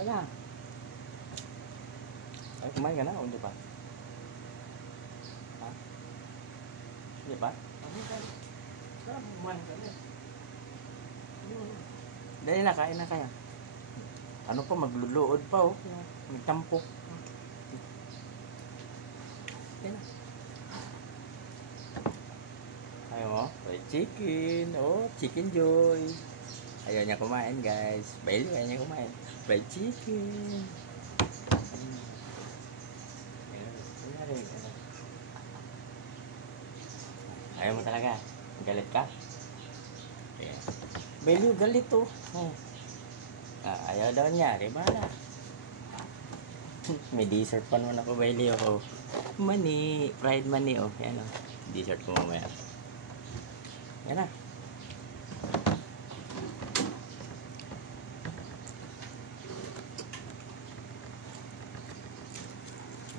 Na. Ay, kumain ka na o hindi pa? Ha? Hindi pa? Kumain ka na. Dahil na, kain na kaya. Ano pa, magluluod pa oh. Magtampok. Yan na. Ayaw mo? Fried chicken. Oh, chicken joy. Ayaw niya kumain guys. Bailey, ayaw niya kumain. Fried chicken. Ayaw mo talaga? Galit ka? Yeah. Bailey, galit oh. Ayaw daw niya. Diba na? May dessert pa naman ako, Bailey oh. Mani. Fried mani oh. Yan oh. Dessert ko mamaya. Yan na.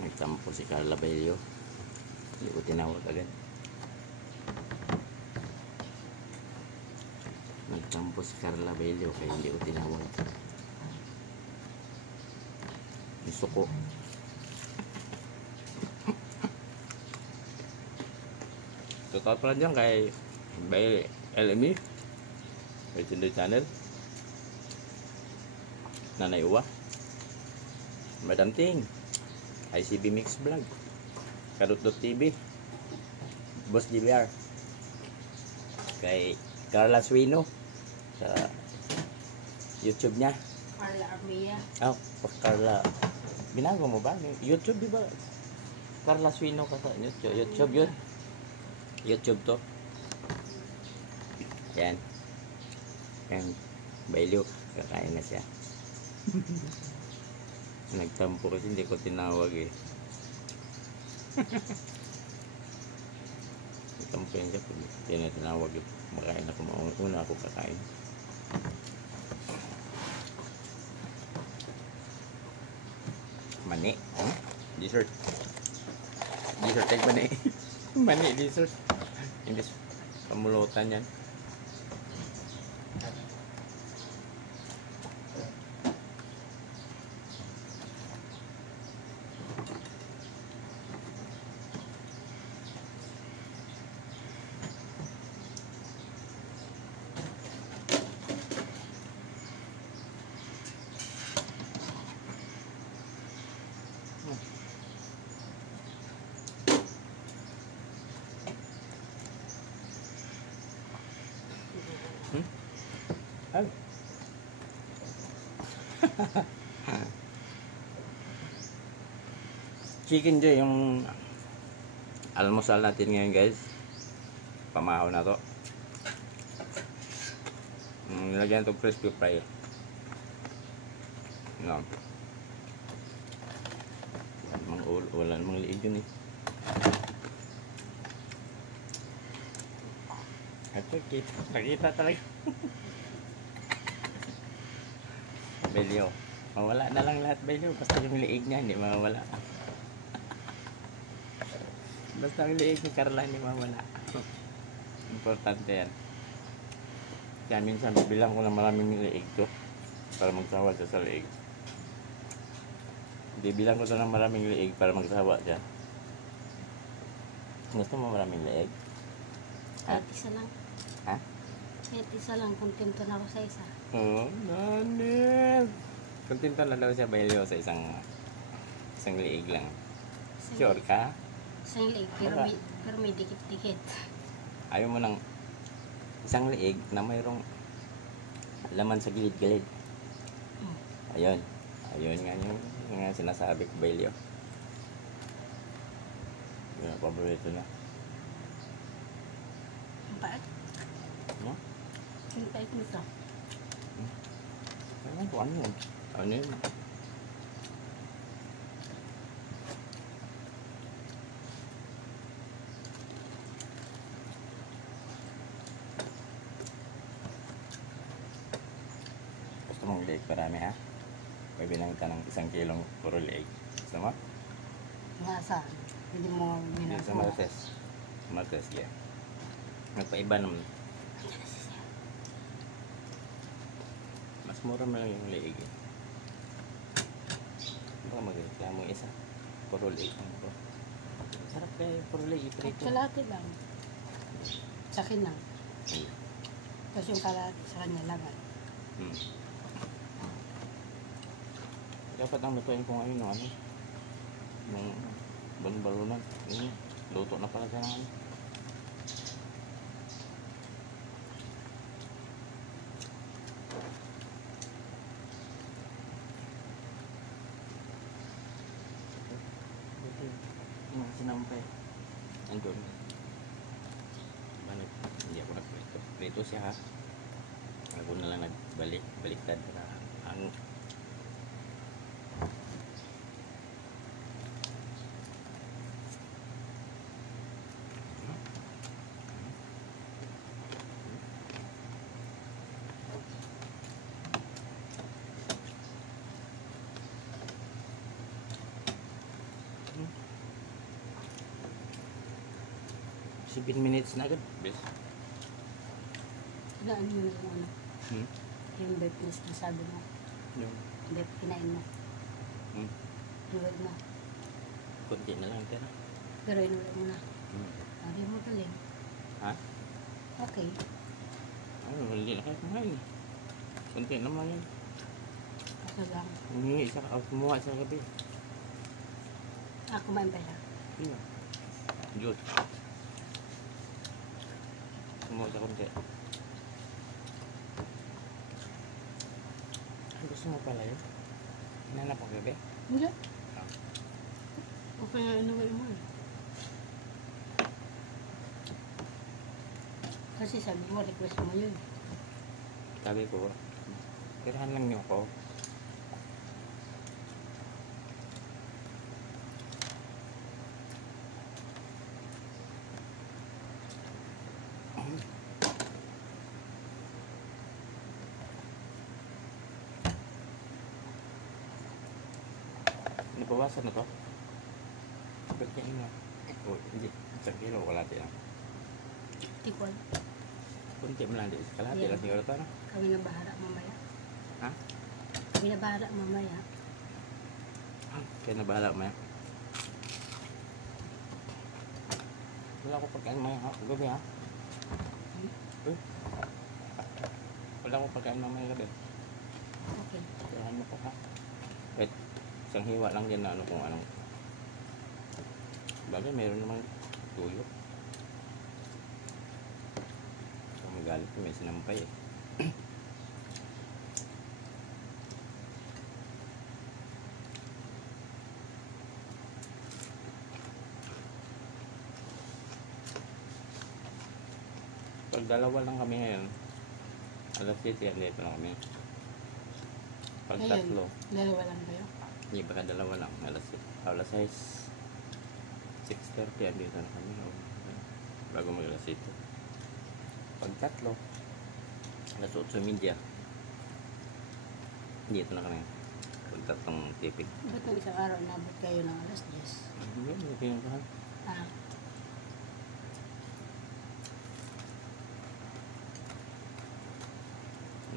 Nagtampo si Carla Bailio. Hindi ko tinawag agad. Nagtampo si Carla Bailio kaya hindi ko tinawag. Gusto ko. Tutok pala dyan kay Bailey LME. Kay Tindoy Channel. Nanay Uwa. Madam Ting. ICB Mix Vlog, Karot.tv, Boss GBR, kay Carla Suino sa YouTube niya. Carla Armia. Oh, Carla. Binago mo ba? YouTube di ba? Carla Suino ka sa YouTube. YouTube yun. YouTube to. Yan. Yan. Bailio. Kakain na siya. Nagtampo kasi hindi ko tinawag eh. Nagtampo yan siya. Hindi na tinawag eh. Makain ako. Una ako kakain. Mani. Oh, dessert. Dessert egg mani. Mani dessert. Hindi pamulutan yan. Ay. Chicken joy yung almusal natin ngayon guys. Pamahaw na to. Nilagyan itong crispy fry. No. Wala namang liig yun eh. Ito, nakita talaga. Belyo. Mawala na lang lahat Belyo. Basta yung liig niya hindi mawala. Basta ang liig ni Carla hindi mawala. Importante yan. Kaya minsan bilang ko na maraming liig to para magsawa siya sa liig. Bibilang ko na ng maraming liig para magsawa siya. Gusto mo maraming liig? Kahit isa lang. Ha? Kahit isa lang, kontento na ako sa isa. Oo, nanit. Kontento na daw siya Bailio sa isang liig lang. Sure ka? Isang liig, pero may dikit-dikit. Ayaw mo ng isang liig na mayroong laman sa gilid-gilid. Ayun. Ayun nga yung sinasabi ko, Bailio. Yung paborito na. Ang pait. No? Ang pait nito. Ano yun? Ano yun? Gusto mong liig parami ha? Pabilang ka ng 1 kilong puro liig. Gusto mo? Nga saan? Hindi mo Hindi sa minakuha. Martes. Martes, yeah. Nagpaiba naman. Mas mura mo lang yung liig eh. Baka magreklamo yung isa. Puro liig ang bro. Sarap kayo, puro liig. Prito. Kalahati lang. Sa akin lang. Tapos yung kalahati sa kanya laban. Dapat ang lutuin ko ngayon ng ano. Ng balon-balunan. Luto na pala siya ng ano. Yung sinampay. Andun. Balik. Hindi ako nagprito. Prito siya ha. Ako na lang baliktad na ang Seven minutes na agad. Bes. Gaan mo na yung ano. Yung beef na sinasabi mo. Yung Beef kinain mo. Inuwi mo. konti na lang tira. Pero inuwi mo na. Sabi mo galing. Ha? Okay. Ano, hindi na kayo kumain. Konti naman yun. Okay lang. Humingi sa kumuha sa gabi. Kumain pa siya. Iya. Diyos. Kumuha sa konti. Gusto mo pala yun? Hinanap ang gabi? Hindi. Okay nga inuwi mo eh. Kasi sabi mo, request mo yun. Sabi ko, tirahan lang niyo ako. Nabawasan na to? Pagkain mo. Oh, hindi. 1 kilo, kalahati lang. Tikol. Kunti mo lang din. Kalahati lang siguro to, no? Kami na bahala mamaya. Ha? Kami na bahala mamaya. Kaya na bahala mo yan. Wala ko pagkain mo yan. Gabi ha? Wala ko pagkain mamaya gabi. Okay. Tirahan mo ko ha. Wait. Isang hiwa lang din na ano kung anong. Bagay meron namang tuyo. So magalit ko may sinampay eh. Pag dalawa lang kami ngayon, alas 7 yan dito lang kami. Pag Ngayon, tatlo, dalawa lang kayo. hindi baka dalawa lang, alas 6, 6:30 yan dito na kami. Bago mag alas 7. Pag tatlo, alas 8:30, dito na kami. Pag tatlong tipid. Ba't ng isang araw nabot kayo ng alas 10? Hindi, pinuntahan. Ah,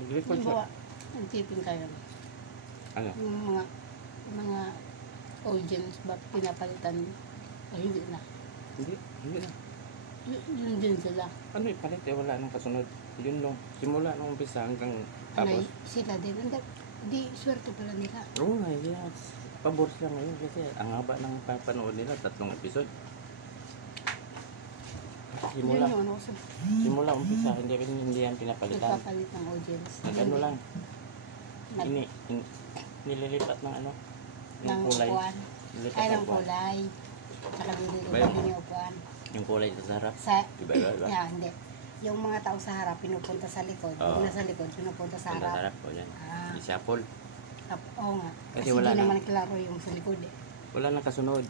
Nag-record Yung siya. bawa, ang tipin kayo. Ano? Yung mga audience ba pinapalitan o hindi na. Hindi na. Yun din sila. Ano ipalit eh, wala nang kasunod. Yun nung, simula nung umpisa hanggang tapos. Sila din. Di swerte pala nila. Oo nga, yes. Pabor siya ngayon kasi ang haba ng papanood nila, 3 episode. Simula, Yun yung ano, simula umpisa, hindi yan pinapalitan. nagpapalit ng audience. Nag-ano lang, Nag- nililipat ng ano, ng yung kulay. upuan. Nililipat Ay, ng ng upuan. kulay. Saka nililipat Ba yun? din yung upuan. Yung kulay sa harap. Sa, Iba. hindi. Yung mga tao sa harap, pinupunta sa likod. Oo. Yung nasa likod, pinupunta sa Punta sa harap. harap ko yan. Ah, Isapol. oo nga. Kasi Kasi wala hindi na. naman klaro yung sa likod eh. Wala nang kasunod.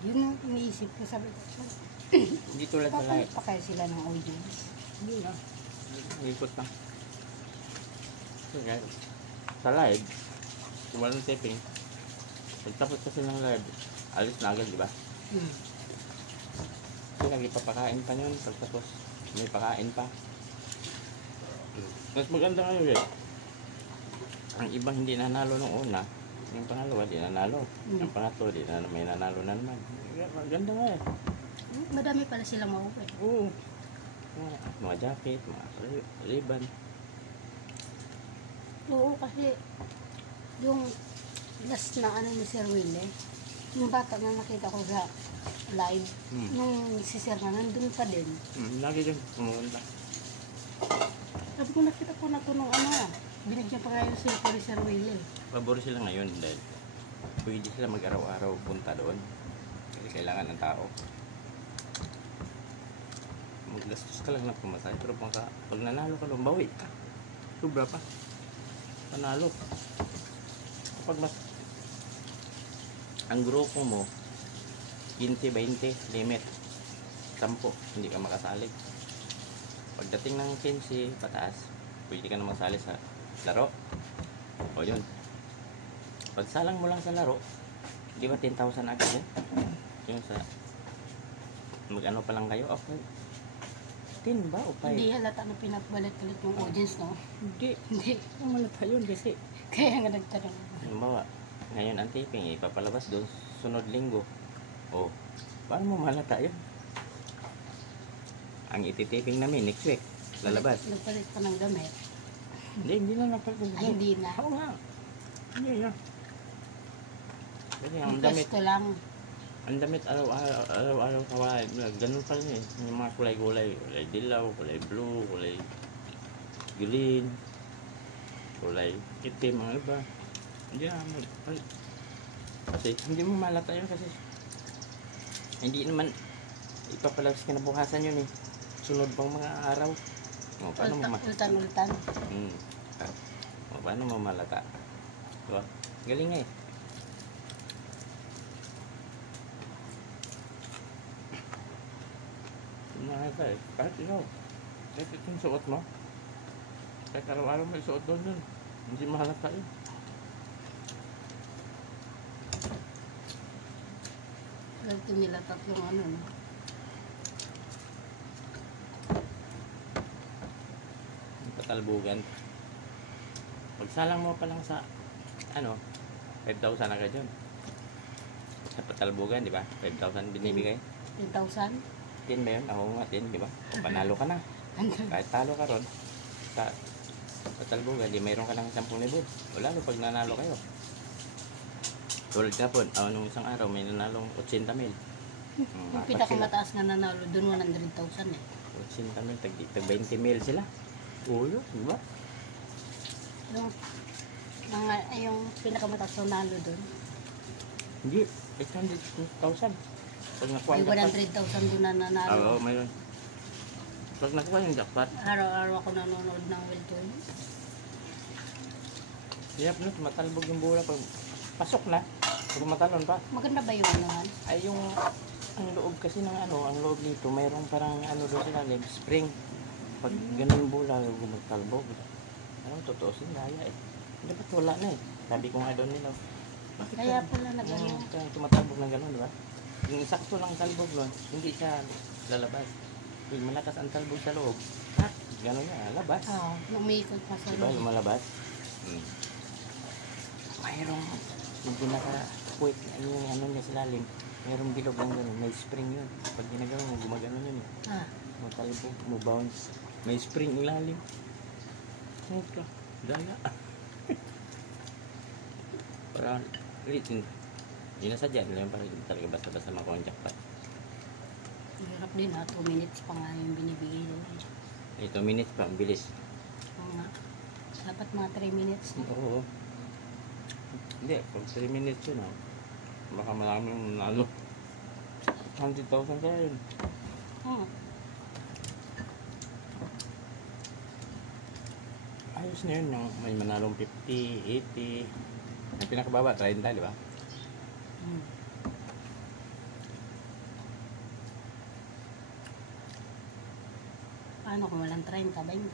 Yun yung iniisip ko. Sabi ko, Hindi tulad sa live. papalit pa kaya sila ng audience? Hindi na. Ikot lang. Okay. Sa live, simula ng taping, pagtapos kasi ng live, alis na agad, di ba? Hmm. Kasi nagipapakain pa yun, pagtapos may pakain pa. Mas maganda ngayon eh. Ang iba hindi nanalo nung una, yung pangalawa di nanalo. Yung pangatlo di na may nanalo na naman. Maganda nga eh. Madami pala silang mauwi. Oo. Mga jacket, mga ribbon. Oo, kasi yung last na ano ni Sir Willie, yung bata na nakita ko sa live, nung si Sir na nandun pa din. Lagi dyan pumunta. Sabi ko nakita ko na ito nung ano, binigyan pa kayo si Sir Willie. Pabor sila ngayon dahil pwede sila mag-araw-araw punta doon. Kasi kailangan ng tao. Maggastos ka lang ng pumasay. Pero pag nanalo ka lang, bawi ka. Sobra pa. Panalo. Kapag mas ang grupo mo 15-20 limit 10, hindi ka makasali. Pagdating ng 15 pataas, pwede ka na masali sa laro. O yun. Pagsalang mo lang sa laro, di ba 10,000 agad yun? Yung sa mag-ano pa lang kayo, okay. 10 ba o 5? Hindi halata na pinagbalit-balit yung audience, no? Hindi. Hindi. Ang malata yun kasi. Kaya nga nagtanong. Halimbawa, ngayon ang taping, ipapalabas doon sunod linggo. O, paano mo malata yun? Ang ititaping namin next week, lalabas. Nagpalit pa ng damit. Hindi na napalit. Ay, hindi na. Oo nga. Hindi na. Kasi ang damit, Pwesto lang. araw-araw kawain. Ganun pa rin eh. Yung mga kulay-kulay. Kulay dilaw, kulay blue, kulay green, kulay itim, mga iba. Hindi na magpalit. Kasi hindi mo malata yun kasi hindi naman ipapalabas kinabukasan yun eh. Sunod pang mga araw. O, paano mo Ulitan-ulitan. O, paano mo malata? Diba? Galing nga eh. Malata eh. Kahit ikaw. Kahit itong suot mo. Kahit araw-araw may suot doon yun. Hindi mahalata yun. Ganito nila tatlong ano, no? Patalbugan. Pagsalang mo pa lang sa ano, 5,000 agad yun. Sa patalbugan, di ba? 5,000 binibigay. 10,000? 10 ba yun? Oo nga, 10, di ba? O panalo ka na. Kahit talo ka ron, sa patalbugan, di mayroon ka ng 10,000. O lalo pag nanalo kayo. Tulad kapon, nung isang araw, may nanalong 80,000. Yung pinakamataas na nanalo, doon 100,000 eh. 80,000, tag 20,000 sila. Oo yun, di ba? Yung pinakamataas na nanalo doon, Hindi, 800,000. Pag nakuha may ang jackpot. 100,000 doon na Oo, nanalo. mayroon. Pag nakuha yung jackpot, Araw-araw ako nanonood ng Will Toys. yap no, matalbog yung bola pag pasok na. Pag matalon pa. Maganda ba yung ano man? Ay yung ang loob kasi ng ano, ang loob nito mayroong parang ano doon sa ilalim, spring. Pag ganun yung bola, yung magtalbog. Ano, totoo sinaya eh. Dapat wala na eh. Sabi ko nga doon nila. Bakit Kaya pala na ganyan. Kaya tumatalbog na gano'n, di ba? Yung sakto lang talbog nun, hindi siya lalabas. Yung malakas ang talbog sa loob, gano'n na, labas. Oo, umiikot pa sa Diba, loob. lumalabas? Mayroong, yung pinaka-puwit, yung ano niya sa lalim, mayroong bilog lang gano'n, may spring yun. Pag ginagawa mo, gumagano yun. Ah, Matalbo, mo-bounce. May spring yung lalim. Okay. Daya. Para, ulitin. Yun na sadya nila yung parang talaga basta-basta makuha ang jackpot. hirap din ha. 2 minutes pa nga yung binibigay nila. 2 minutes pa, ang bilis. Oo nga. Dapat mga 3 minutes. No? Oo. Hindi, pag 3 minutes yun, baka maraming nalo. 100,000 kaya yun. Hmm. Ayos na yun, yung may manalong 50, 80. Yung pinakababa, 30, di ba? Hmm. Paano kung walang 30, 20?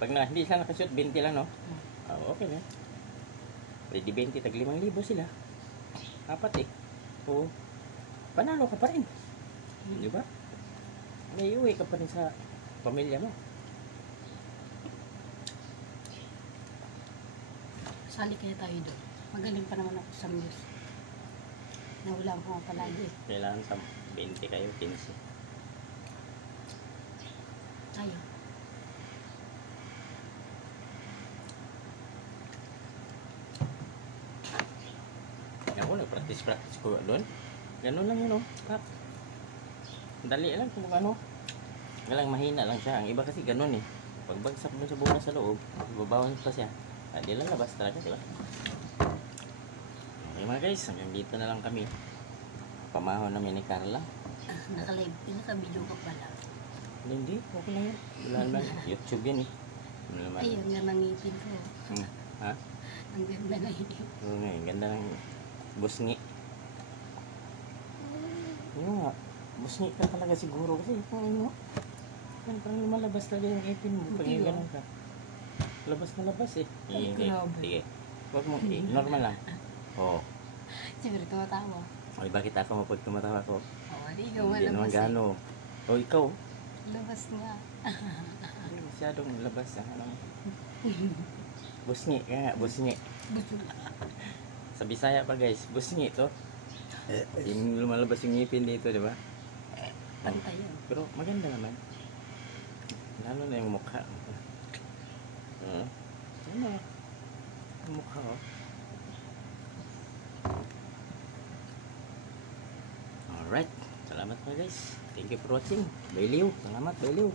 Pag na, hindi sila nakashoot, 20 lang, no? Hmm. Okay na. Ready 20, tag 5,000 sila. Apat eh. Oo. Panalo ka pa rin. Di ba? May uwi ka pa rin sa pamilya mo. Sali kaya tayo doon. Magaling pa naman ako sa music. Nahulaan ko nga palagi. Kailangan sa 20 kayo, 15. Tayo. Ako, nag-practice ko doon. Ganun lang yun, oh. Tap. Dali lang kung ano. Galang mahina lang siya. Ang iba kasi ganun eh. Pagbagsak mo sa bola sa loob, babawan pa siya. Di lalabas talaga, di ba? Okay mga guys, hanggang dito na lang kami. Pamahon namin ni Carla. Ah, naka-live. Naka-video ka pala. Hindi, okay lang yun. Wala naman. YouTube yan eh. Ano naman? Ayun nga nangipin ko. Ha? Ang ganda na yun. Oo nga, ang ganda ng busngi. Oo nga, busngi ka talaga siguro kasi kung ano, parang lumalabas talaga yung ipin mo pag yung ganun ka. Labas na labas eh. Ay, Hindi, grabe. sige. Huwag mo, normal lang. Oo. Siyempre, tumatawa. Okay, bakit ako pag tumatawa ko? Oo, di ikaw Hindi naman malabas eh. gano. O ikaw, Labas nga. hindi masyadong labas ang ano. Busngi, kaya nga, busngi. Sa Bisaya pa guys, busngi to. Yung lumalabas yung ngipin dito, di ba? Pantay yun. Pero maganda naman. Lalo na yung mukha. Ano? Yung mukha, oh. Alright. Salamat po guys. Thank you for watching. Bailiw. Salamat, Bailiw.